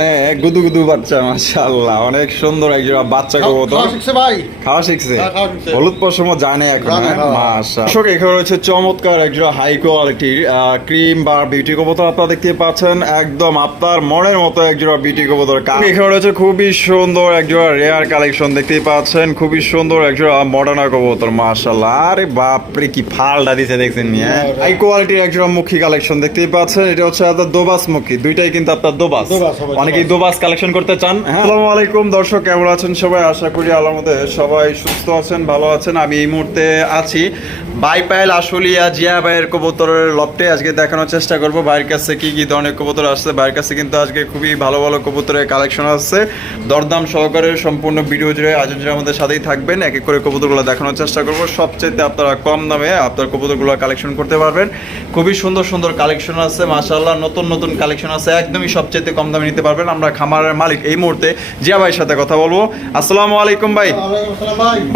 মানে গুদু গুদু বাচ্চা মাশাআল্লাহ। অনেক সুন্দর একজন বাচ্চা কবুতর। খাওয়া শিখছে ভাই। খাওয়া শিখছে? হ্যাঁ, শিখছে। হলুদ জানে এখন হ্যাঁ? হ্যাঁ। দর্শক এখানে রয়েছে চমৎকার একজন হাই কোয়ালিটির ক্রিম বা বিউটি কবুতর আপনারা দেখতে পাচ্ছেন। একদম আপনার মনের মতো একজন বিউটি কবুতর। এখানে রয়েছে খুবই সুন্দর একজন রেয়ার কালেকশন দেখতেই পাচ্ছেন। খুবই সুন্দর একজন মডার্না কবুতর মাশাআল্লাহ। আরে বাপরে কি ফালটা দিছে দেখছেন নিয়ে হাই কোয়ালিটির একজন মুখী কালেকশন দেখতেই পাচ্ছেন। এটা হচ্ছে আপনার দোবাস মুখী। দুইটাই কিন্তু আপনার দোবাস। অনেকেই দোবাস। কালেকশন করতে চান। হ্যাঁ। আসসালামু আলাইকুম দর্শক কেমন আছেন সবাই? আশা করি মধ্যে সবাই সুস্থ আছেন ভালো আছেন। আমি এই মুহূর্তে আছি বাইপাইল আশুলিয়া জিয়া ভাইয়ের কবুতরের লপটে আজকে দেখানোর চেষ্টা করব ভাইয়ের কাছে কি কি ধরনের কবুতর আসছে। ভাইয়ের কাছে কিন্তু আজকে খুবই ভালো ভালো কবুতরের কালেকশন আসছে। দরদাম সহকারে সম্পূর্ণ ভিডিও জুড়ে আয়োজনের আমাদের সাথেই থাকবেন। এক এক করে কবুতরগুলো দেখানোর চেষ্টা করব। সবচেয়ে আপনারা কম দামে আপনার কবুতরগুলো কালেকশন করতে পারবেন। খুবই সুন্দর সুন্দর কালেকশন আছে মাশাআল্লাহ। নতুন নতুন কালেকশন আছে একদমই সবচেয়ে কম দামে নিতে পারবেন আমরা খামারের মালিক এই মুহূর্তে জিয়া ভাইয়ের সাথে কথা বলব। আসসালামু আলাইকুম ভাই।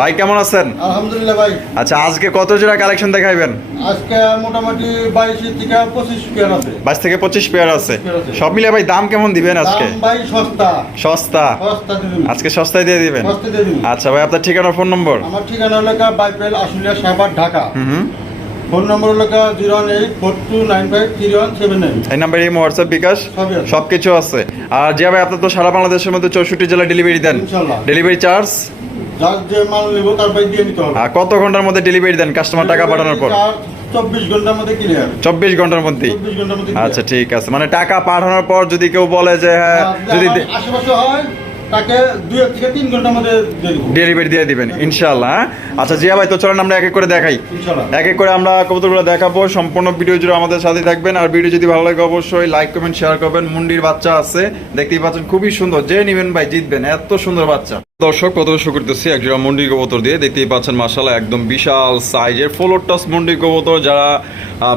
ভাই। কেমন আছেন? আলহামদুলিল্লাহ ভাই। আচ্ছা আজকে কত জোড়া কালেকশন দেখাইবেন? আজকে মোটামুটি বাইশ থেকে পঁচিশ পেয়ার আছে। বাইশ থেকে পঁচিশ পেয়ার আছে। সব মিলে ভাই দাম কেমন দিবেন আজকে? ভাই সস্তা। সস্তা? আজকে সস্তায় দিয়ে দিবেন? আচ্ছা ভাই আপনার ঠিকানা ফোন নম্বর আমার ঠিকানা এলাকা বাইপেল আশুলিয়া সাহাবাদ ঢাকা। হুম। ফোন নম্বর এলাকা zero one eight four two nine five three one seven nine. এই নাম্বারে হোয়াটসঅ্যাপ বিকাশ? আছে। সবকিছু আছে। আর জিয়া ভাই আপনার তো সারা বাংলাদেশের মধ্যে চৌষট্টি জেলা ডেলিভারি দেন। ডেলিভারি চার্জ কত ঘণ্টার মধ্যে ডেলিভারি দেন কাস্টমার টাকা পাঠানোর পর? চব্বিশ ঘণ্টার মধ্যে আচ্ছা ঠিক আছে। মানে টাকা পাঠানোর পর যদি কেউ বলে যে হ্যাঁ যদি হয় তাকে দুই থেকে তিন ঘণ্টার মধ্যে ডেলিভারি দিয়ে দিবেন ইনশাআল্লাহ হ্যাঁ? আচ্ছা জিয়া ভাই তো চলেন আমরা এক এক করে দেখাই। এক এক করে আমরা কবুতরগুলো দেখাবো সম্পূর্ণ ভিডিও জুড়ে আমাদের সাথে থাকবেন। আর ভিডিও যদি ভালো লাগে অবশ্যই লাইক কমেন্ট শেয়ার করবেন। মুন্ডির বাচ্চা আছে দেখতেই পাচ্ছেন খুবই সুন্দর। যে নিবেন ভাই জিতবেন এত সুন্দর বাচ্চা। দর্শক প্রথমে শুরু করতেছি একজোড়া মুন্ডি কবুতর দিয়ে দেখতেই পাচ্ছেন মাসাল্লাহ একদম বিশাল সাইজের ফোলোর টস মুন্ডি কবুতর। যারা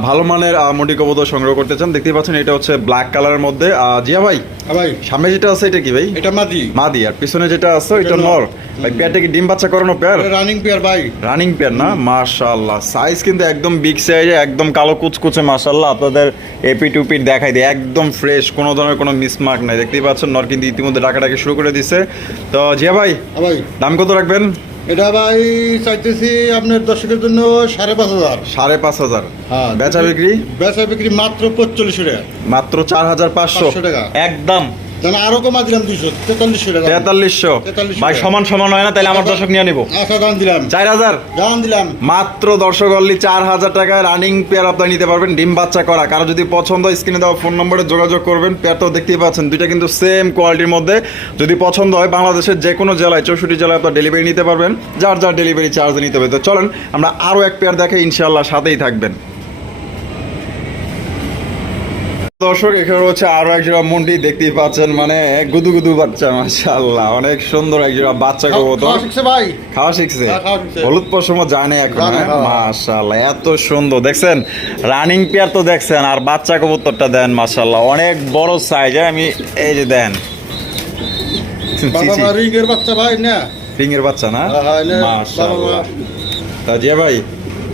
ভালো মানের মুন্ডি কবুতর সংগ্রহ করতে চান দেখতেই পাচ্ছেন এটা হচ্ছে ব্ল্যাক কালারের মধ্যে। জিয়া ভাই হ্যাঁ ভাই। সামনে যেটা আছে এটা কি ভাই? এটা মাদি। মাদি আর পিছনে যেটা আছে এটা নর। ভাই পেয়ারটা কি ডিম বাচ্চা করানো পেয়ার? রানিং পেয়ার ভাই। রানিং পেয়ার না? মাশাআল্লাহ সাইজ কিন্তু একদম বিগ সাইজে একদম কালো কুচকুচে মাশাআল্লাহ। আপনাদের এপি টুপির দেখাই দিয়ে একদম ফ্রেশ কোনো ধরনের কোনো মিসমার্ক নাই। দেখতেই পাচ্ছেন নর কিন্তু ইতিমধ্যে ডাকাডাকি শুরু করে দিছে। তো জিয়া ভাই ভাই। দাম কত রাখবেন? এটা ভাই চাইতেছি আপনার দর্শকের জন্য সাড়ে পাঁচ হাজার। সাড়ে পাঁচ হাজার। হ্যাঁ বেচা বিক্রি? বেচা বিক্রি মাত্র পঁচল্লিশ টাকা। মাত্র চার হাজার পাঁচশো টাকা। একদম। যেন আরও কমা দিলাম দুইশো তেতাল্লিশশো টাকা। তেতাল্লিশশো। ভাই সমান সমান হয় না তাহলে আমার দর্শক নিয়ে নিবো। আচ্ছা দাম দিলাম। চার হাজার? দাম দিলাম। মাত্র দর্শক অনলি চার হাজার টাকায় রানিং পেয়ার আপনারা নিতে পারবেন ডিম বাচ্চা করা। কারও যদি পছন্দ স্ক্রিনে দেওয়া ফোন নম্বরে যোগাযোগ করবেন পেয়ার তো দেখতেই পাচ্ছেন দুইটা কিন্তু সেম কোয়ালিটির মধ্যে। যদি পছন্দ হয় বাংলাদেশের যে কোনো জেলায় চৌষট্টি জেলায় আপনার ডেলিভারি নিতে পারবেন। যার যার ডেলিভারি চার্জ নিতে হবে। তো চলেন আমরা আরও এক পেয়ার দেখে ইনশাল্লাহ সাথেই থাকবেন। দর্শক এখানে হচ্ছে আরও এক জোড়া মুন্ডি দেখতেই পাচ্ছেন মানে গুদু গুদু বাচ্চা মাশাআল্লাহ অনেক সুন্দর এক জোড়া বাচ্চা কবুতর। খাওয়া শিখছে ভাই। খাওয়া শিখছে? হ্যাঁ। হলুদ পশম জানে এখন হ্যাঁ? হ্যাঁ। মাশাআল্লাহ এত সুন্দর দেখছেন? রানিং পেয়ার তো দেখছেন আর বাচ্চা কবুতরটা দেন মাশাআল্লাহ অনেক বড় সাইজ আমি এই যে দেন। বাবা রিং এর বাচ্চা ভাই না? রিং বাচ্চা না? না, মাশাআল্লাহ। তা জিয়া ভাই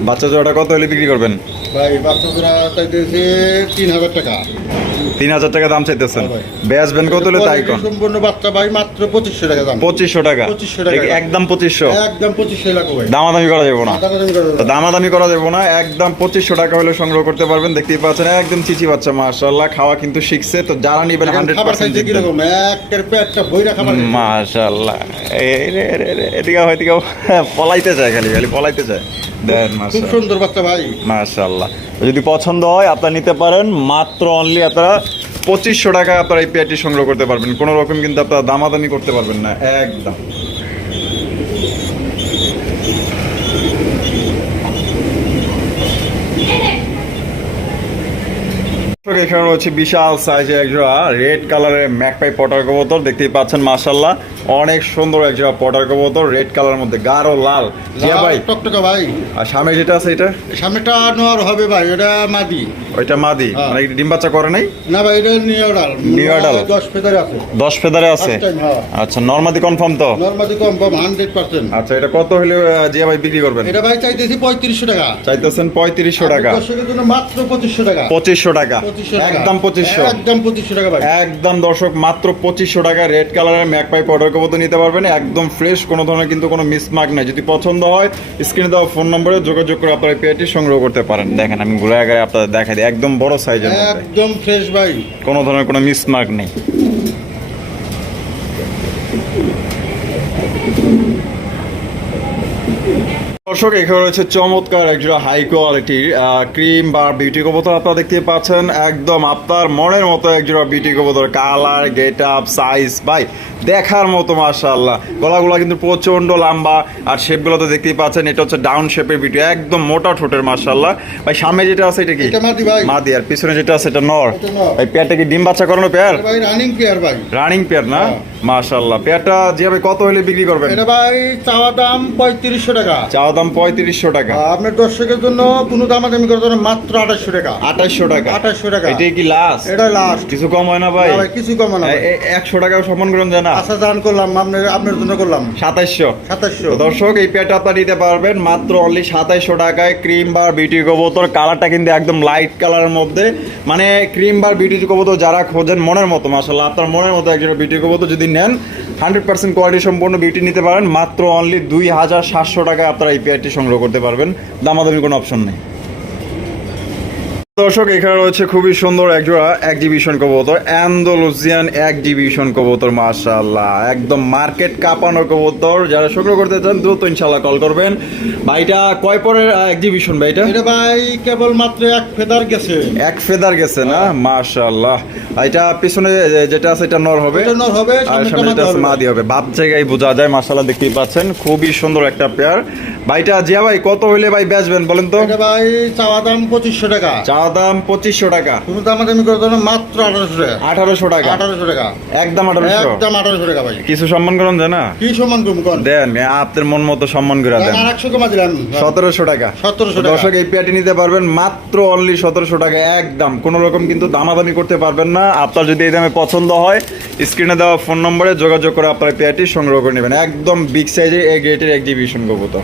বাচ্চা জোড়াটা কত হলে বিক্রি করবেন? ভাই বাচ্চা জোড়া চাইতেছি তিন হাজার টাকা। তিন হাজার টাকা দাম চাইতেছেন। হ্যাঁ বেচবেন কত হলে তাই কম সম্পূর্ণ বাচ্চা ভাই মাত্র পঁচিশশো টাকা দাম। পঁচিশশো টাকা? একদম পঁচিশশো? একদম পঁচিশশো লাগবে দামাদামি করা যাবে না। দামাদামি করে তো দেবো। দামাদামি করা যাবে না। একদম পঁচিশশো টাকা হলে সংগ্রহ করতে পারবেন। দেখতেই পাচ্ছেন একদম চিচি বাচ্চা মাশাল্লাহ খাওয়া কিন্তু শিখছে। তো যারা নিবেন হান্ড্রেড। মাশাল্লাহ এদিকে হয় এদিকে পলাইতে চায় খালি খালি পলাইতে চায় দেন খুব সুন্দর বাচ্চা ভাই। মাশাল্লাহ যদি পছন্দ হয় আপনারা নিতে পারেন। মাত্র অনলি আপনারা পঁচিশশো টাকায় আপনারা এই পেয়ারটি সংগ্রহ করতে পারবেন। কোনো রকম কিন্তু আপনারা দামাদামি করতে পারবেন না। একদম। এখানে রয়েছে বিশাল সাইজের একজোড়া রেড কালারের ম্যাকপাই পটার কবুতর দেখতেই পাচ্ছেন মাশাল্লাহ অনেক সুন্দর একজোড়া পটার কবুতর রেড কালার মধ্যে গাঢ় লাল। জিয়া ভাই। লাল টকটকা ভাই। আর সামনে যেটা আছে এটা? সামনেটা নোয়ার হবে ভাই এটা মাদি। ওইটা মাদি। হ্যাঁ। মানে ডিম বাচ্চা করে নাই? না ভাই এটা নিউডাল নিউডাল। দশ ফেদারে আছে। দশ ফেদারে আছে? হ্যাঁ। আচ্ছা নর্মাদি কনফার্ম তো? নর্মাদি হান্ড্রেড পার্সেন্ট আচ্ছা এটা কত হলে জিয়া ভাই বিক্রি করবেন? এটা ভাই চাইতেছি পঁয়ত্রিশশো টাকা। চাইতেছেন পঁয়ত্রিশশো টাকা। দর্শকের জন্য মাত্র পঁচিশশো টাকা। পঁচিশশো টাকা। পঁচিশশো একদম পঁচিশশো। একদম পঁচিশশো টাকা একদম দর্শক মাত্র পঁচিশশো টাকা রেড কালারের নিতে পারবেন। একদম ফ্রেশ কোনো ধরনের কিন্তু কোনো মিসমার্ক নাই। যদি পছন্দ হয় স্ক্রিনে দেওয়া ফোন নম্বরে যোগাযোগ করে আপনারা পেয়ারটি সংগ্রহ করতে পারেন। দেখেন আমি ঘুরে আগে আপনাদের দেখাই দিই। একদম বড় সাইজের একদম ফ্রেশ ভাই। কোনো ধরনের কোনো মিসমার্ক নেই। দর্শক এখানে রয়েছে চমৎকার একজোড়া হাই কোয়ালিটির ক্রিম বা বিউটি কবুতর আপনারা দেখতে পাচ্ছেন। একদম আপনার মনের মতো একজোড়া বিউটি কবুতর। কালার গেট আপ সাইজ ভাই দেখার মতো মাশাআল্লাহ। গলাগুলো কিন্তু প্রচণ্ড লম্বা আর শেপগুলো তো দেখতেই পাচ্ছেন। এটা হচ্ছে ডাউন শেপের বিউটি একদম মোটা ঠোঁটের মাশাআল্লাহ। ভাই সামনে যেটা আছে এটা কি? মাদি আর পিছনে যেটা আছে এটা নর। ভাই পেয়ারটা কি ডিম বাচ্চা করানো পেয়ার? ভাই রানিং পেয়ার ভাই। রানিং পেয়ার না? হ্যাঁ। মাশাআল্লাহ। পেয়ারটা যেভাবে কত হলে বিক্রি করবেন? এটা ভাই চাওয়া দাম পঁয়ত্রিশশো টাকা। চাওয়া দাম পঁয়ত্রিশশো টাকা। আপনার দর্শকের জন্য কোনো দামাদামি করতে হবে না, মাত্র আঠাশশো টাকা। আঠাশশো টাকা। আঠাশশো টাকা। এটাই কি লাস্ট এটা লাস্ট কিছু কম হয় না ভাই? কিছু কম হয় না একশো টাকাও সম্মান করুন জানা আশা দান করলাম আপনার আপনার জন্য করলাম। সাতাইশশো। সাতাশশো দর্শক এই পেয়ারটা আপনার নিতে পারবেন মাত্র অনলি সাতাইশশো টাকায়। ক্রিম বার বিউটি কবুতর কালারটা কিন্তু একদম লাইট কালারের মধ্যে। মানে ক্রিম বার বিউটি কবুতর যারা খোঁজেন মনের মতো মাসাল্লাহ আপনার মনের মতো একজন বিউটি কবুতর যদি নেন হান্ড্রেড পার্সেন্ট কোয়ালিটি সম্পূর্ণ বিউটি নিতে পারেন। মাত্র অনলি দুই হাজার সাতশো টাকায় আপনারা এই পেয়ারটি সংগ্রহ করতে পারবেন। দামাদামি কোনো অপশন নেই। দর্শক এখানে রয়েছে খুবই সুন্দর একজোড়া এক্সিবিশন কবুতর অ্যান্ডোলুজিয়ান এক্সিবিশন কবুতর মাশাআল্লাহ। একদম মার্কেট কাঁপানো কবুতর। যারা সংগ্রহ করতে চান দ্রুত ইনশাল্লাহ কল করবেন। ভাইটা কয় পরের এক্সিবিশন ভাইটা এটা? ভাই কেবল মাত্র এক ফেদার গেছে। এক ফেদার গেছে না? মাশাআল্লাহ। এটা পিছনে যেটা আছে এটা নর হবে। নর হবে, আর সামনেরটা সামনে যেটা আছে মাদি হবে। বাপ জায়গায় বোঝা যায় মাশাআল্লাহ দেখতেই পাচ্ছেন। খুবই সুন্দর একটা পেয়ার ভাইটা জিয়া ভাই কত হইলে ভাই বেচবেন বলেন তো? এটা ভাই চাওয়া দাম পঁচিশশো টাকা। চা দাম পঁচিশশো টাকা। কোনো দামাদামি করতে হবে না, মাত্র আঠারোশো টাকা। আঠারোশো টাকা। আঠারোশো টাকা। একদম আঠারোশো। একদম আঠারোশো টাকা ভাই। কিছু সম্মান করুন জানা কি সমান কম কন? দেন আপনার মন মতো সম্মান করে দেন। আর একশো কমা দিলাম। সতেরোশো টাকা। 1700 টাকা। দর্শক এই পেয়ারটি নিতে পারবেন মাত্র অনলি সতেরোশো টাকা একদম। কোনো রকম কিন্তু দামাদামি করতে পারবেন না। আপনার যদি এই দামে পছন্দ হয় স্ক্রিনে দেওয়া ফোন নম্বরে যোগাযোগ করে আপনার এই পেয়ারটি সংগ্রহ করে নেবেন। একদম বিগ সাইজের এই গ্রেটের এক্সিবিশন কবুতর।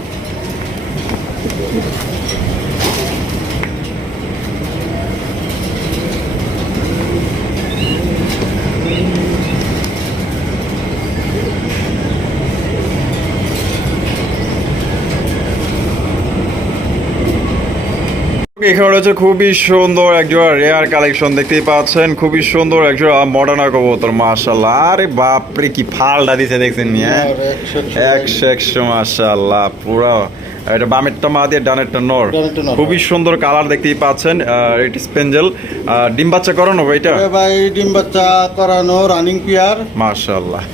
এখানে রয়েছে খুবই সুন্দর একজোড়া রেয়ার কালেকশন দেখতেই পাচ্ছেন। খুবই সুন্দর একজোড়া মডার্না কবুতর মাশাল্লাহ আরে বাপরে কি ফালটা দিছে দেখছেন নিয়ে আর একশো, একশো। একশো পুরো। এটা বামেরটা মা দিয়ে ডানেরটা নর। খুবই সুন্দর কালার দেখতেই পাচ্ছেন। এটি স্পেঞ্জেল ডিম বাচ্চা করানো এটা? ভাই ডিম বাচ্চা করানো রানিং পিয়ার মাশাল্লাহ আহ,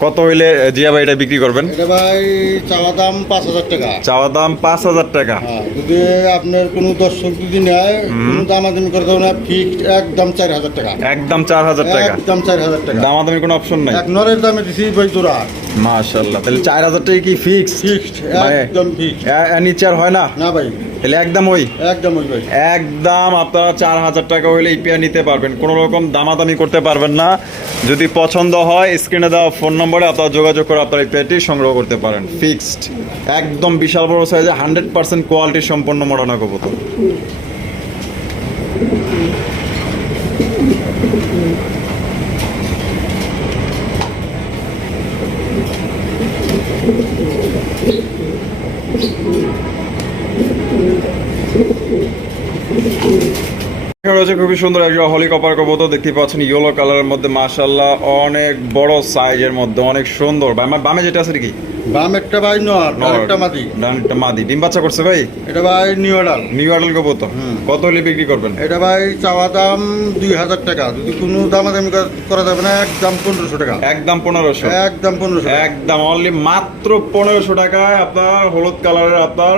কত হইলে জিয়া ভাই এটা বিক্রি করবেন? এটা ভাই চাওয়া দাম পাঁচ হাজার টাকা। চাওয়া দাম পাঁচ হাজার টাকা। হ্যাঁ, যদি আপনার কোনো দর্শক যদি নেয় কোনো দামাদামি করতে হবে না ফিক্সড একদম চার হাজার টাকা। একদম চার হাজার টাকা। একদম চার হাজার টাকা। দামাদামি কোনো অপশন নাই। এক নরের দামে দিছি ভাই জোড়া। মাশাল্লাহ তাহলে চার হাজার টাকা কি ফিক্স ফিক্সড মানে- একদম ফিক্সড নিচে আর হয় না? না ভাই। তাহলে একদম ওই? একদম ওই ভাই। একদম আপনারা চার হাজার টাকা হলে ইপিআর নিতে পারবেন। কোনো রকম দামাদামি করতে পারবেন না। যদি পছন্দ হয় স্ক্রিনে দেওয়া ফোন নম্বরে আপনারা যোগাযোগ করে আপনার ইপিআরটি সংগ্রহ করতে পারেন। ফিক্সড একদম বিশাল বড় সাইজে হান্ড্রেড পার্সেন্ট কোয়ালিটি সম্পন্ন মডার্না কবুতর। এখানে রয়েছে খুবই সুন্দর একজন হলি কপার কবুতর দেখতে পাচ্ছেন ইয়েলো কালারের মধ্যে মাশাল্লাহ অনেক বড় সাইজের মধ্যে অনেক সুন্দর। বামে বামে যেটা আছে কি বাম একটা ভাই নর একটা মাদি। ডিম বাচ্চা করছে ভাই? এটা ভাই নিউ অর্ডার নিউ কবুতর। কত হলে বিক্রি করবেন? এটা ভাই চাওয়া দাম দুই হাজার টাকা। যদি কোনো দামাদামি করা- করা যাবে না একদম পনেরোশো টাকা। একদম পনেরোশো। একদম পনেরোশো একদম অনলি মাত্র পনেরোশো টাকায় আপনার হলুদ কালারের আপনার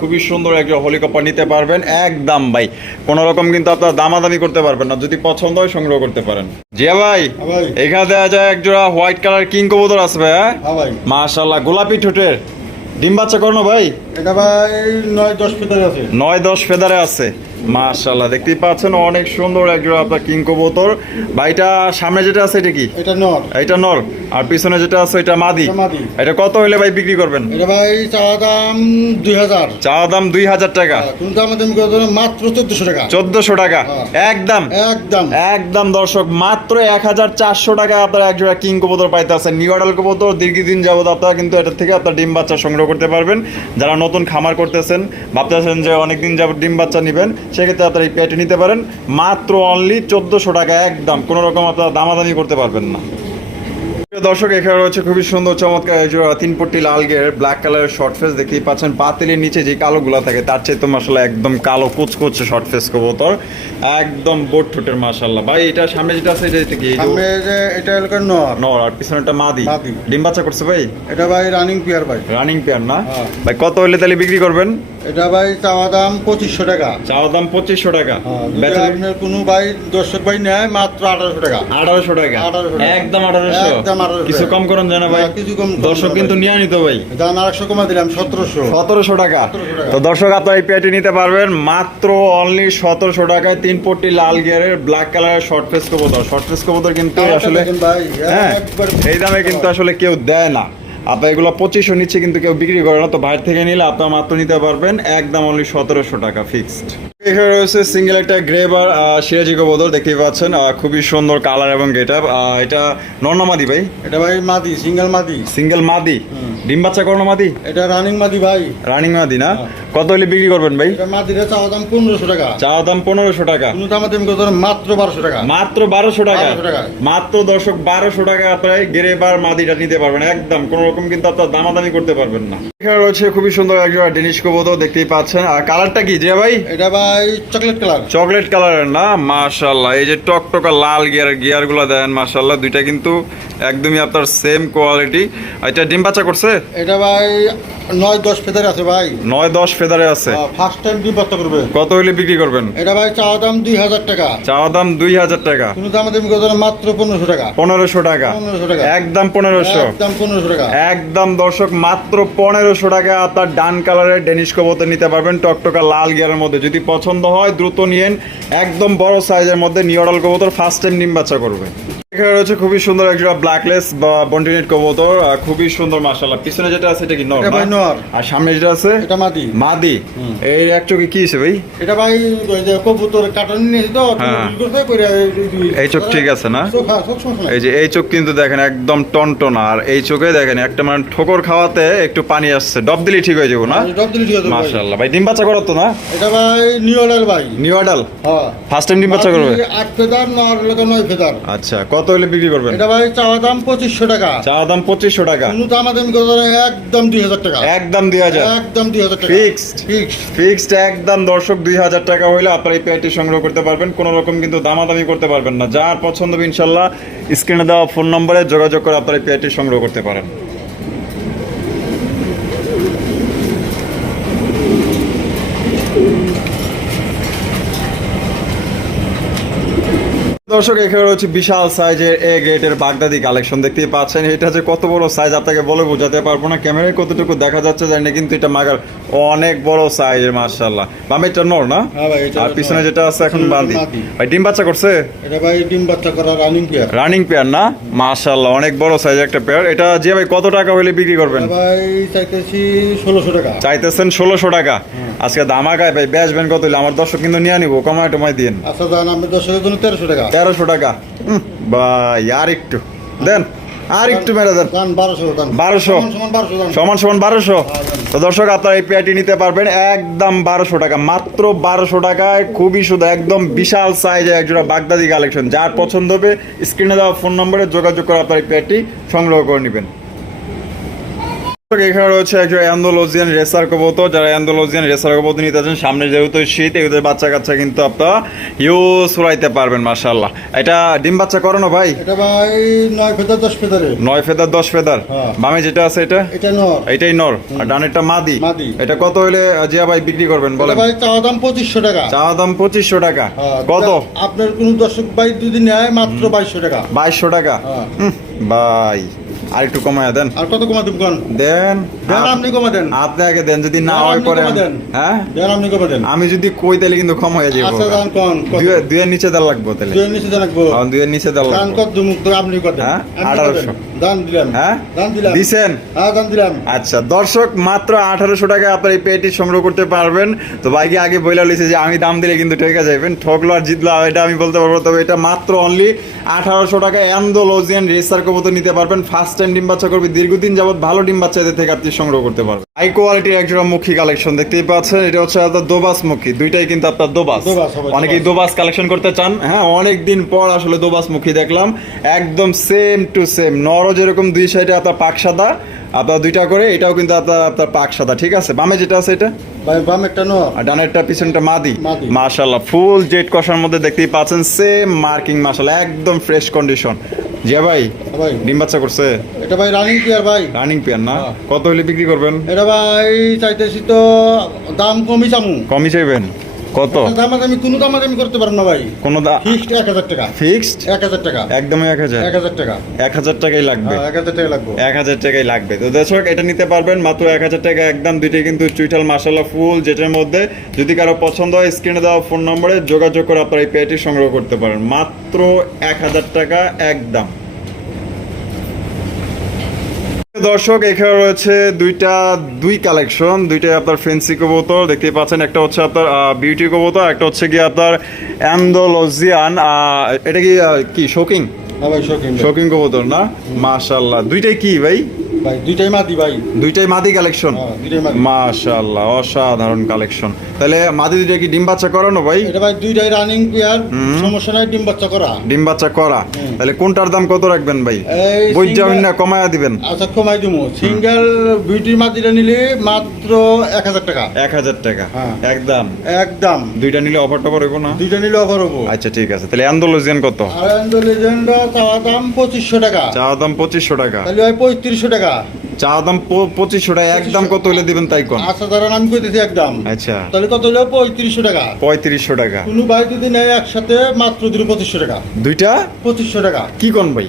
খুবই সুন্দর একজন হোলি কপার নিতে পারবেন। একদম ভাই। কোনো রকম কিন্তু আপনার দামাদামি করতে পারবেন না যদি পছন্দ হয় সংগ্রহ করতে পারেন। জিয়া ভাই হ্যাঁ এখানে দেখা যায় একজোড়া হোয়াইট কালার কিং কবুতর আছে ভাই হ্যাঁ? হ্যাঁ ভাই। মাশাল্লাহ গোলাপি ঠোঁটের। ডিম বাচ্চা করো ভাই? এটা ভাই নয় দশ ফেদারে আছে। নয় দশ ফেদারে আছে। মাশাল্লাহ দেখতেই পাচ্ছেন অনেক সুন্দর একজন আপনার কিং কবুতর। ভাইটা সামনে যেটা আছে এটা কি? এটা নর। এটা নর। আর পিছনে যেটা আছে এটা মাদি। এটা কত হলে ভাই বিক্রি করবেন? এটা ভাই চাওয়া দাম দুই হাজার। চা দাম দুই হাজার টাকা। কিন্তু দাম দামি মাত্র চোদ্দশো টাকা। চোদ্দশো টাকা। হ্যাঁ। একদম। একদম। একদম দর্শক মাত্র এক হাজার চারশো টাকা আপনারা একজোড়া কিং কবুতর পাইতে আছেন নিউ আডাল কবুতর দীর্ঘদিন যাবত আপনারা কিন্তু এটা থেকে আপনার ডিম বাচ্চা সংগ্রহ করতে পারবেন। যারা নতুন খামার করতেছেন ভাবতেছেন যে অনেকদিন যাবত ডিম বাচ্চা নেবেন সেক্ষেত্রে আপনারা এই পেটে নিতে পারেন। মাত্র অনলি চোদ্দোশো টাকা একদম। কোনো রকম আপনারা দামাদামি করতে পারবেন না। দর্শক এখানে রয়েছে খুবই সুন্দর চমৎকার এই যে তিন পট্টি লাল গের ব্ল্যাক কালারের শর্ট ফেস দেখতেই পাচ্ছেন। পাতিলের নিচে যে কালোগুলো থাকে তার চেয়ে তো মাসাল্লাহ একদম কালো কুচকুচে শর্ট ফেস কবুতর। একদম বোট ঠোঁটের মাসাল্লাহ ভাই এটা সামনে যেটা আছে এটা কি? এটা এলাকার নর? নর আর পিছনেটা মাদি। মাদি। ডিম বাচ্চা করছে ভাই? এটা ভাই রানিং পিয়ার ভাই। রানিং পেয়ার না? হ্যাঁ। ভাই কত হলে তাহলে বিক্রি করবেন? এটা ভাই চাওয়া দাম পঁচিশশো টাকা। চাওয়া দাম পঁচিশশো টাকা। হ্যাঁ, কোনো ভাই দর্শক ভাই নেয় মাত্র আঠারোশো টাকা। আঠারোশো টাকা। একদম আঠারোশো। একদম 1800 কিছু কম করুন জানা ভাই। হ্যাঁ, কিছু কম দর্শক কিন্তু নিয়ে নিত ভাই। দাম আরেকশো কমা দিলাম সতেরোশো। সতেরোশো টাকা। তো দর্শক আপনারা এই পেটি নিতে পারবেন। মাত্র অনলি সতেরোশো টাকায় তিন পট্টি লাল গিয়ারের ব্ল্যাক কালারের শর্ট ফেস কবুতর। শর্ট ফেস কবুতর কিন্তু আসলে ভাই হ্যাঁ এই দামে কিন্তু আসলে কেউ দেয় না। আপনার এগুলো পঁচিশশো নিচ্ছে কিন্তু কেউ বিক্রি করে না। তো বাইরে থেকে নিলে আপনার মাত্র নিতে পারবেন একদম অনলি সতেরোশো টাকা ফিক্সড এখানে রয়েছে সিঙ্গেল একটা গ্রেবার সিরাজি বদল দেখতেই পাচ্ছেন। খুবই সুন্দর কালার এবং গেট আপ এটা নর্নামাদি ভাই? এটা ভাই মাদি সিঙ্গেল মাদি। সিঙ্গেল মাদি? ডিম বাচ্চা করোনা মাদি? এটা রানিং মাদি ভাই। রানিং মাদি না? হ্যাঁ। কত হলে বিক্রি করবেন ভাই? মাদিটা চাওয়া দাম পনেরোশো টাকা। চা দাম পনেরোশো টাকা। মাত্র বারোশো টাকা। মাত্র বারোশো টাকা। 1200 টাকা। মাত্র দর্শক বারোশো টাকা আপনারা গেরেবার মাদিটা নিতে পারবেন। একদম কোন রকম কিন্তু আপনার দামাদামি করতে পারবেন না। এখানে রয়েছে খুবই সুন্দর একজন ডেনিশ কবুতর দেখতেই পাচ্ছেন। আর কালারটা কি যে ভাই? এটা ভাই চকলেট কালার চকলেট কালারের না? মাশাল্লাহ এই যে টকটকা লাল গিয়ার গিয়ারগুলো দেন মাশাল্লাহ দুইটা কিন্তু একদমই আপনার সেম কোয়ালিটি এটা ডিম বাচ্চা করছে? এটা ভাই নয় দশ ফেদার আছে ভাই। নয় দশ ফেদারে আছে। ফার্স্ট টাইম দুই বাচ্চা করবে। কত হইলে বিক্রি করবেন? এটা ভাই চাওয়া দাম দুই হাজার টাকা। চাওয়া দাম দুই হাজার টাকা। কোনো দাম করে দেবো মাত্র পনেরোশো টাকা। পনেরোশো টাকা। পনেরোশো টাকা। একদম পনেরোশো। একদম পনেরোশো টাকা। একদম দর্শক মাত্র পনেরোশো টাকা আপনার ডান কালারের ডেনিশ কবুতর নিতে পারবেন টকটকা লাল গিয়ারের মধ্যে। যদি পছন্দ হয় দ্রুত নিয়েন। একদম বড় সাইজের মধ্যে নিউরাল কবুতর ফার্স্ট টাইম ডিম বাচ্চা করবে। এখানে রয়েছে খুবই সুন্দর একটা ব্ল্যাকলেস বা বন্টিনেট কবুতর খুবই সুন্দর মাশাল্লাহ পিছনে যেটা আছে এটা কি নর এটা ভাই নর। আর সামনে যেটা আছে? এটা মাদি। মাদি। এই এক চোখে কি আছে ভাই? এটা ভাই কবুতর কাটন নিয়েছি তো হ্যাঁ। করতে এই চোখ ঠিক আছে না? হ্যাঁ। এই যে এই চোখ কিন্তু দেখেন একদম টনটন আর এই চোখে দেখেন একটা মানে ঠোকর খাওয়াতে একটু পানি আসছে। ডব দিলে ঠিক হয়ে যাব না? ডব দিলে ঠিক আছে ভাই। মাশাল্লাহ ভাই ডিম বাচ্চা করো তো না? এটা ভাই নিউ অর্ডার ভাই। নিউ আডাল হ্যাঁ। ফার্স্ট টাইম ডিম বাচ্চা করবে? আট ফেদার নর লোকে নয় ফেদার। আচ্ছা কত হলে বিক্রি করবেন? এটা ভাই চাওয়া দাম পঁচিশশো টাকা। চা দাম পঁচিশশো টাকা। কোনো দাম দামি করে একদম দুই হাজার টাকা। একদম দুই হাজার। একদম দুই হাজার টাকা। ফিক্সড। ফিক্সড। ফিক্সড একদম দর্শক দুই হাজার টাকা হইলে আপনার এই পেয়ারটি সংগ্রহ করতে পারবেন। কোনো রকম কিন্তু দামাদামি করতে পারবেন না। যার পছন্দ ইনশাল্লাহ স্ক্রিনে দেওয়া ফোন নম্বরে যোগাযোগ করে আপনার এই পেয়ারটি সংগ্রহ করতে পারেন। দর্শক, এখানে রয়েছে বিশাল সাইজের এ গেটের বাগদাদি কালেকশন দেখতেই পাচ্ছেন। এটা যে কত বড় সাইজ, আপনাকে বলে বোঝাতে পারব না। ক্যামেরায় কতটুকু দেখা যাচ্ছে জানি কিন্তু এটা মাগার অনেক বড় সাইজের মার্শাল্লাহ বামে এটা নর না? হ্যাঁ আর পিছনে যেটা আছে এখন বাদি। ভাই ডিম বাচ্চা করছে? এটা ভাই ডিম বাচ্চা করা রানিং পেয়ার রানিং পেয়ার না? মার্শাল্লাহ অনেক বড় সাইজের একটা পেয়ার এটা যে ভাই কত টাকা হলে বিক্রি করবেন? ভাই চাইতেছি ষোলোশো টাকা। চাইতেছেন ষোলোশো টাকা। আজকে দামাকায় ভাই বেচবেন কত হইলে? আমার দর্শক কিন্তু নিয়ে নিবো কমায় টমায় দিন আচ্ছা দাম আমি দর্শকের জন্য তেরোশো টাকা। তেরোশো টাকা? উম, ভাই আর একটু দেন। আর একটু মেরে দেন। বারোশো সমান সমান বারোশো সমান সমান বারোশো? তো দর্শক আপনারা এই পেয়ারটি নিতে পারবেন। একদম বারোশো টাকা মাত্র বারোশো টাকায়। খুবই শুধু একদম বিশাল সাইজে একজোড়া বাগদাদি কালেকশন যার পছন্দ হবে স্ক্রিনে দেওয়া ফোন নম্বরে যোগাযোগ করে আপনার এই পেয়ারটি সংগ্রহ করে নেবেন। এখানে রয়েছে একজন অ্যান্ডোলজিয়ান রেসার কবুতর। যারা অ্যান্ডোলজিয়ান রেসার কবুতর নিতে আছেন সামনে যেহেতু শীত এদের বাচ্চা কাচ্চা কিন্তু আপনারা ইউজ উড়াইতে পারবেন মাশাল্লাহ এটা ডিম বাচ্চা করানো ভাই? এটা ভাই নয় ফেদার দশ ফেদারে নয় ফেদার দশ ফেদার। বামে যেটা আছে এটা? এটা নর। এটাই নর। আর ডানেরটা মাদি। এটা কত হইলে জিয়া ভাই বিক্রি করবেন বলেন। ভাই চাওয়া দাম পঁচিশশো টাকা। চা দাম পঁচিশশো টাকা। হ্যাঁ, কত? আপনার কোন দর্শক ভাই দুদিন নেয় মাত্র বাইশশো টাকা। বাইশশো টাকা। হ্যাঁ। ভাই। আর একটু কমায় দেন। আর কত কমা দেব কোন? দেন। দেন আপনি কমা দেন। আপনি আগে দেন যদি না হয় পরে দেন। হ্যাঁ? দেন আপনি কমা দেন। আমি যদি কই তাহলে কিন্তু কম হয়ে যাব আচ্ছা দান কোন? দুই- এর নিচে দেওয়া লাগবে তাহলে। দুই নিচে দেন রাখব দুই এর নিচে লাগবে। কত আপনি কত হ্যাঁ? আপনি কত দেন? 1800 দান দিলাম। হ্যাঁ? দান দিলাম। দিছেন? হ্যাঁ দান দিলাম। আচ্ছা দর্শক মাত্র আঠারোশো টাকা আপনার এই পেটি সংগ্রহ করতে পারবেন। তো বাইকে আগে বইলা যে আমি দাম দিলে কিন্তু ঠেকে যাবেন ঠকলো আর জিতলো এটা আমি বলতে পারব তবে এটা মাত্র অনলি আঠারোশো টাকা অ্যান্ডোলজিয়ান রেসার কবুতর নিতে পারবেন। ফার্স্ট টাইম ডিম বাচ্চা করবে দীর্ঘদিন যাবত ভালো ডিম বাচ্চা এদের থেকে আপনি সংগ্রহ করতে পারবেন হাই কোয়ালিটির একজোড়া মুখী কালেকশন দেখতেই পাচ্ছেন। এটা হচ্ছে আপনার দোবাস মুখী। দুইটাই কিন্তু আপনার দোবাস। অনেকেই দোবাস। কালেকশন করতে চান। হ্যাঁ অনেক দিন পর আসলে দোবাস মুখী দেখলাম। একদম সেম টু সেম নরও যেরকম দুই সাইডে আপনার পাক সাদা আপনার দুইটা করে এটাও কিন্তু আপনার আপনার পাক সাদা ঠিক আছে? বামে যেটা আছে এটা? ডানেরটা পিছনটা মাদি। মাদি। মাশাল্লাহ ফুল জেট কষার মধ্যে দেখতেই পাচ্ছেন সেম মার্কিং মাশাল্লাহ একদম ফ্রেশ কন্ডিশন জিয়া ভাই ভাই। ডিম বাচ্চা করছে? এটা ভাই রানিং প্লেয়ার ভাই। রানিং পেয়ার না? হ্যাঁ। কত হলে বিক্রি করবেন? এটা ভাই চাইতেছি তো দাম কমই চামু। কমই চাইবেন? কত? দাম আমি কোনো আমি করতে পারব না ভাই। কোনো ফিক্সড এক হাজার টাকা। ফিক্সড? এক হাজার টাকা। একদমই এক হাজার। এক হাজার টাকা। এক হাজার টাকাই লাগবে। হ্যাঁ এক হাজার টাকা লাগবে। এক হাজার টাকাই লাগবে। তো দর্শক এটা নিতে পারবেন মাত্র এক হাজার টাকা একদম। দুইটাই কিন্তু চুইটাল মাসাল্লাহ ফুল যেটার মধ্যে যদি কারও পছন্দ হয় স্ক্রিনে দেওয়া ফোন নম্বরে যোগাযোগ করে আপনারা এই পেটি সংগ্রহ করতে পারেন। মাত্র এক হাজার টাকা একদম। দর্শক এখানে রয়েছে দুইটা দুই কালেকশন দুইটাই আপনার ফেন্সি কবুতর দেখতে পাচ্ছেন একটা হচ্ছে আপনার বিউটি কবুতর একটা হচ্ছে কি আপনার অ্যান্ডোলজিয়ান এটা কি কি শোকিং শৌকিং। শৌখিন কবুতর না? মাশাল্লাহ দুইটাই কি ভাই? ভাই দুইটাই মাদি ভাই। দুইটাই মাদি কালেকশন হ্যাঁ, অসাধারণ কালেকশন তাহলে মাদি দুইটা কি ডিম বাচ্চা করানো ভাই? এটা ভাই দুইটাই রানিং প্লেয়ার সমস্যা নাই ডিম বাচ্চা করা। ডিম বাচ্চা করা। তাহলে কোনটার দাম কত রাখবেন ভাই? এই বৈজামিন না কমায়া দিবেন। আচ্ছা কমাই সিঙ্গেল বিউটির মাদিটা নিলে মাত্র এক হাজার টাকা। এক হাজার টাকা। হ্যাঁ। একদম? একদম। দুইটা নিলে অফার টফার হইব না? দুইটা নিলে অফার হব আচ্ছা ঠিক আছে। তাহলে অ্যান্ডোলজিয়ান কত? লেজেন্ড চাওয়া দাম পঁচিশশো টাকা। চা দাম পঁচিশশো টাকা। তাহলে ভাই পঁয়ত্রিশশো টাকা। চা দাম পঁচিশশো টাকা একদম কত হলে দিবেন তাই কোন? আচ্ছা ধরেন আমি কইতেছি একদম আচ্ছা। তাহলে কত হলো পঁয়ত্রিশশো টাকা? পঁয়ত্রিশশো টাকা। কোনো ভাই যদি নেয় একসাথে মাত্র দিল পঁচিশশো টাকা। দুইটা? পঁচিশশো টাকা। কি কোন ভাই?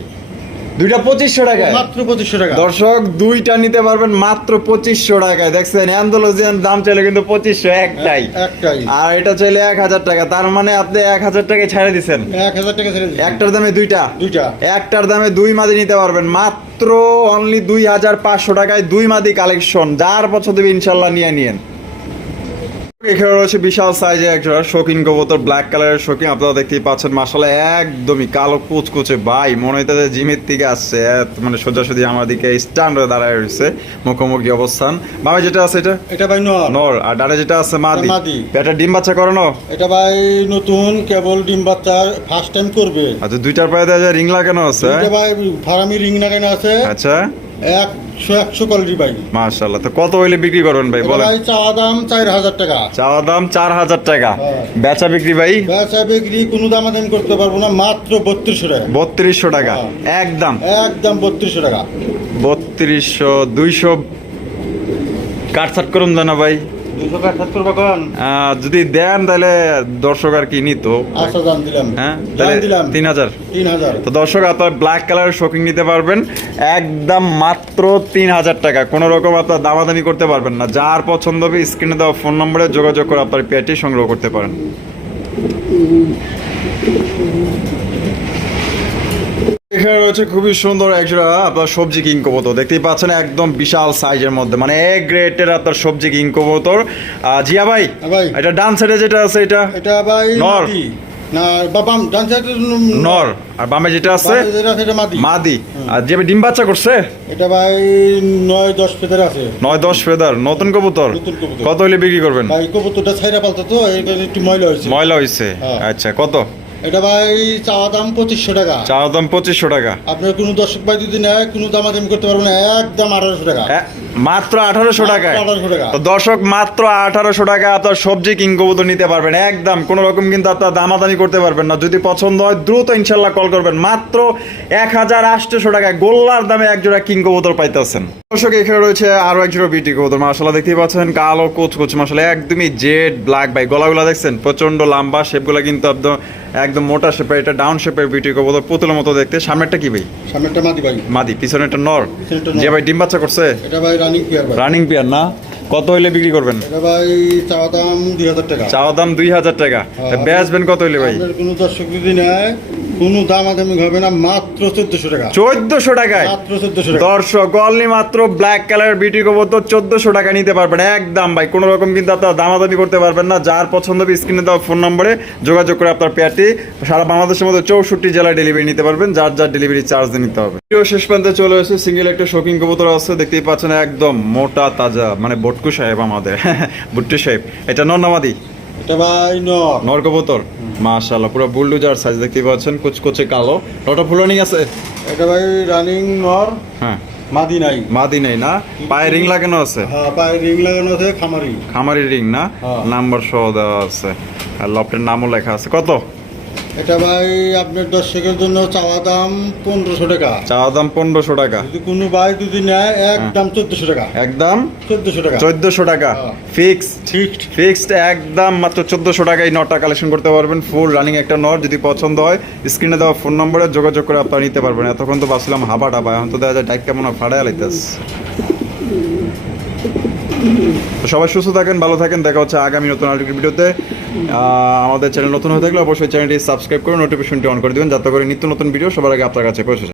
দুইটা পঁচিশশো টাকা মাত্র পঁচিশশো টাকা। দর্শক দুইটা নিতে পারবেন মাত্র পঁচিশশো টাকায়। দেখছেন অ্যান্ডোলজিয়ান দাম চাইলে কিন্তু পঁচিশশো একটাই। একটাই। আর এটা চাইলে এক হাজার টাকা। তার মানে আপনি এক হাজার টাকায় ছাড়ে দিচ্ছেন এক হাজার টাকা ছেড়ে। একটার দামে দুইটা। দুইটা। একটার দামে দুই মাদি নিতে পারবেন। মাত্র অনলি দুই হাজার পাঁচশো টাকায় দুই মাদি কালেকশন যার পছন্দ ইনশাল্লাহ নিয়ে নিয়েন। এখানে রয়েছে বিশাল সাইজে একটা শৌখিন কবুতর ব্ল্যাক কালারের শৌখিন। আপনারা দেখতেই পাচ্ছেন মাসালে একদমই কালো কুচকুচে ভাই। মনে হইতে জিমের থেকে আসছে মানে সোজাসুজি আমার দিকে স্ট্যান্ড হয়ে দাঁড়ায় রয়েছে মুখোমুখি অবস্থান। ভাই যেটা আছে এটা? এটা ভাই নর। নর। আর ডানে যেটা আছে মাদি। মাদি। এটা ডিম বাচ্চা করানো? এটা ভাই নতুন কেবল ডিম বাচ্চা ফার্স্ট টাইম করবে। আচ্ছা দুইটার পায়ে দেওয়া যায় রিং লাগানো আছে এটা ভাই ফার্মি রিং লাগানো আছে। আচ্ছা। একশো একশো কোয়ালিটি ভাই মাশাল্লাহ তো কত হইলে বিক্রি করবেন ভাই বলেন? ভাই চাওয়া দাম চার হাজার টাকা। চাওয়া দাম চার হাজার টাকা। হ্যাঁ। বেচা বিক্রি ভাই? বেচা বিক্রি কোনো দাম আমি করতে পারব না মাত্র বত্রিশশো টাকা। বত্রিশশো টাকা হ্যাঁ। একদম। একদম বত্রিশশো টাকা। বত্রিশশো দুইশো। কাটছাট করুন জানা ভাই। যদি দেন তাহলে দর্শক আর কি নিত। হ্যাঁ? তিন হাজার। তো দর্শক আপনার ব্ল্যাক কালারের শোকিং নিতে পারবেন। একদম মাত্র তিন হাজার টাকা। কোনো রকম আপনার দামাদামি করতে পারবেন না। যার পছন্দ হবে স্ক্রিনে দেওয়া ফোন নম্বরে যোগাযোগ করে আপনার পেয়ারটি সংগ্রহ করতে পারেন। এখানে রয়েছে খুবই সুন্দর একজোড়া আপনার সবজি কিং কবুতর। দেখতেই পাচ্ছেন একদম বিশাল সাইজের মধ্যে। মানে এ গ্রেটের আপনার সবজি কিং কবুতর। আহ, জিয়া ভাই হ্যাঁ ভাই। এটা ডান সাইডে যেটা আছে এটা? এটা ভাই নর। না ডান সাইডে নর। আর বামে যেটা আছে? মাদি। মাদি। আর যে ডিম বাচ্চা করছে? এটা ভাই নয় দশ আছে। নয় দশ ফেদার। নতুন কবুতর? কত হলে বিক্রি করবেন? ভাই কবুতরটা ছাইরা পালতো তো একটু ময়লা হয়েছে। ময়লা হয়েছে। হ্যাঁ। আচ্ছা কত? এটা ভাই চাওয়া দাম পঁচিশশো টাকা। চাওয়া দাম পঁচিশশো টাকা। আপনার কোনো দর্শক ভাই যদি নেয় কোনো দামাদামি করতে একদম আঠারোশো টাকা। মাত্র আঠারোশো টাকা। তো দর্শক মাত্র আঠারোশো টাকা আপনার সবজি কিং কবুতর নিতে পারবেন একদম। কোনো রকম কিন্তু আপনার দামাদামি করতে পারবেন না। যদি পছন্দ হয় দ্রুত ইনশাল্লাহ কল করবেন। মাত্র এক হাজার আটশোশো টাকায় গোল্লার দামে এক জোড়া কিং কবুতর পাইতেছেন। দর্শক এখানে রয়েছে আরও একজোড়া বিটি কবুতর। মাসাল্লাহ দেখতেই পাচ্ছেন কালো কোচ কোচ মাসাল্লাহ একদমই জেড ব্ল্যাক। ভাই গলাগুলা দেখছেন? প্রচণ্ড লম্বা শেপগুলো কিন্তু একদম একদম মোটা শেপে এটা ডাউন শেপের বিউটি কবুতর পুতুলের মতো দেখতে। সামনেরটা কি ভাই? সামনেটা মাদি ভাই। মাদি পিছনে একটা নর। পিছনেরটা নর। যে ভাই ডিম বাচ্চা করছে? এটা ভাই রানিং পেয়ার ভাই। রানিং পেয়ার না? কত হইলে বিক্রি করবেন? ভাই চাওয়া দাম দুই হাজার টাকা। চাওয়া দাম দুই হাজার টাকা। হ্যাঁ। বেচবেন কত হইলে ভাই? কোনো দর্শক যদি নেয় কোনো দামাদামি হবে না মাত্র চোদ্দশো টাকা। চোদ্দশো টাকায়? মাত্র চোদ্দশো টাকা। দর্শক অনলি মাত্র ব্ল্যাক কালার বিউটি কবুতর চোদ্দশো টাকা নিতে পারবেন। একদম ভাই কোনো রকম কিন্তু আপনার দামাদামি করতে পারবেন না। যার পছন্দ হবে স্ক্রিনে দেওয়া ফোন নম্বরে যোগাযোগ করে আপনার পেয়ারটি সারা বাংলাদেশের মধ্যে চৌষট্টি জেলায় ডেলিভারি নিতে পারবেন। যার যার ডেলিভারি চার্জ নিতে হবে। শেষ প্রান্তে চলে এসে সিঙ্গেল একটা শৌখিন কবুতর আছে দেখতেই পাচ্ছেন একদম মোটা তাজা মানে বটকু সাহেব আমাদের বুট্টু সাহেব। এটা নন্নামাদি এটা ভাই নর। নর কবুতর? মাশাআল্লাহ পুরো বুলডুজার সাইজ দেখতেই পাচ্ছেন কুচকুচে কালো। ওটা ফুলানি আছে? এটা ভাই রানিং নর হ্যাঁ। মাদি নাই। মাদি নেই না? পায়ে রিং লাগানো আছে? হ্যাঁ পায়ে রিং লাগানো আছে খামারি। খামারি রিং না? হ্যাঁ। নাম্বার সহ দেওয়া আছে। আর লফটের নামও লেখা আছে। কত? এটা ভাই আপনার দর্শকের জন্য চাওয়া দাম পনেরোশো টাকা। চাওয়া দাম পনেরোশো টাকা। যদি কোনো ভাই যদি নেয় একদম চোদ্দশো টাকা। একদম চোদ্দশো টাকা। চোদ্দশো টাকা। হ্যাঁ। ফিক্স ঠিক ফিক্সড একদম মাত্র চোদ্দশো টাকায় নটটা কালেকশন করতে পারবেন। ফুল রানিং একটা নট যদি পছন্দ হয় স্ক্রিনে দেওয়া ফোন নম্বরে যোগাযোগ করে আপনারা নিতে পারবেন। এতক্ষণ তো বাসলাম হাবা টাবা এখন তো দেখা যায় ডাইক কেমন ফাড়ায় তো সবাই সুস্থ থাকেন, ভালো থাকেন দেখা হচ্ছে আগামী নতুন আরেকটি ভিডিওতে আমাদের চ্যানেল নতুন হয়ে থাকলে অবশ্যই চ্যানেলটি সাবস্ক্রাইব করে নোটিফিকেশনটি অন করে দিবেন, যাতে করে নিত্য নতুন ভিডিও সবার আগে আপনার কাছে পৌঁছে।